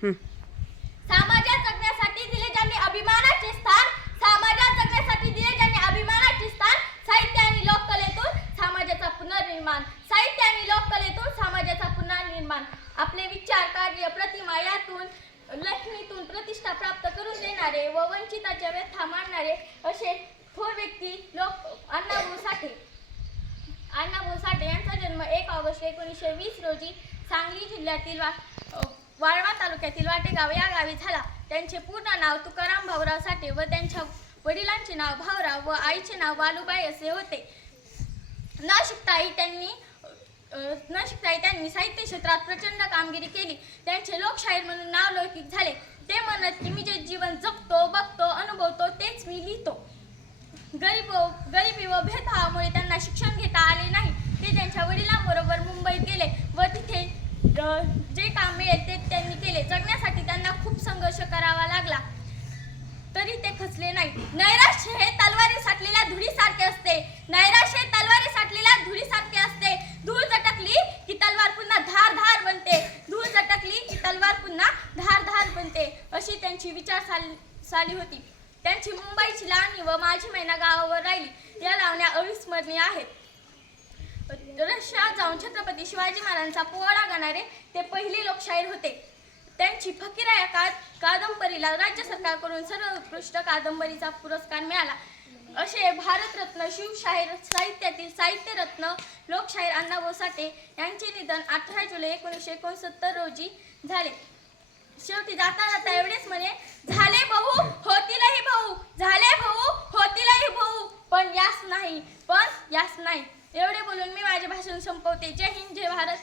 समाजात जगण्यासाठी दिले ज्यांनी अभिमानाचे स्थान, समाजात जगण्यासाठी दिले ज्यांनी अभिमानाचे स्थान, साहित्य आणि लोककलेतून समाजाचा पुनर्निर्माण, साहित्य आणि लोककलेतून समाजाचा पुनर्निर्माण. आपले विचार, कार्य, प्रतिमा यातून लेखणीतून प्रतिष्ठा प्राप्त करून देणारे व वंचिताच्या व्यथा मांडणारे असे थोर व्यक्ती अण्णाभाऊ साठे. अण्णाभाऊ साठे यांचा जन्म 1 ऑगस्ट 1920 रोजी सांगली जिल्ह्यातील वाळवा तालुक्यातील वाटेगाव या गावी झाला. त्यांचे पूर्ण नाव तुकाराम भाऊराव साठे व त्यांच्या वडिलांचे नाव भाऊराव व आईचे नाव वालुबाई असे होते. न शिकताही त्यांनी साहित्य क्षेत्रात प्रचंड कामगिरी केली. त्यांचे लोकशाहीर म्हणून नाव लौकिक झाले. ते म्हणत की मी जे जीवन जगतो, बघतो, अनुभवतो तेच मी लिहितो. गरिबी व भेदभावामुळे त्यांना शिक्षण घेता आले नाही. ते त्यांच्या वडिलांबरोबर मुंबईत गेले व तिथे जे काम मिळेल ते त्यांनी केले. जगण्यासाठी त्यांना खूप संघर्ष करावा लागला तरी ते खचले नाही. नैराश्य हे तलवारी साठलेल्या धुळीसारखे असते. नैराश्य हे तलवारी साठलेल्या धुळीसारखे असते. धूळ झटकली की तलवार पुन्हा धार बनते. धूळ झटकली की तलवार पुन्हा धार बनते. अशी त्यांची विचारसाली होती. त्यांची मुंबईची लावणी व माझी मैना गावावर राहिली या लावण्या अविस्मरणीय आहेत. रशियात जाऊन छत्रपती शिवाजी महाराजांचा पोवाडा गाणारे ते पहिले लोकशाहीर होते. त्यांची फकीरा या कादंबरीला राज्य सरकारकडून सर्वोत्कृष्ट कादंबरीचा पुरस्कार मिळाला. असे भारतरत्न, शिवशाहीर, साहित्यातील साहित्यरत्न, लोकशाहीर अण्णाभाऊ साठे यांचे निधन 18 जुलै 1969 रोजी झाले. शेवटी जाता एवढेच म्हणे, झाले भाऊ होतीलही भाऊ, झाले भाऊ होतीलही भाऊ, पण यास नाही. एवढे बोलून मी माझे भाषण संपवते. जय हिंद, जय भारत.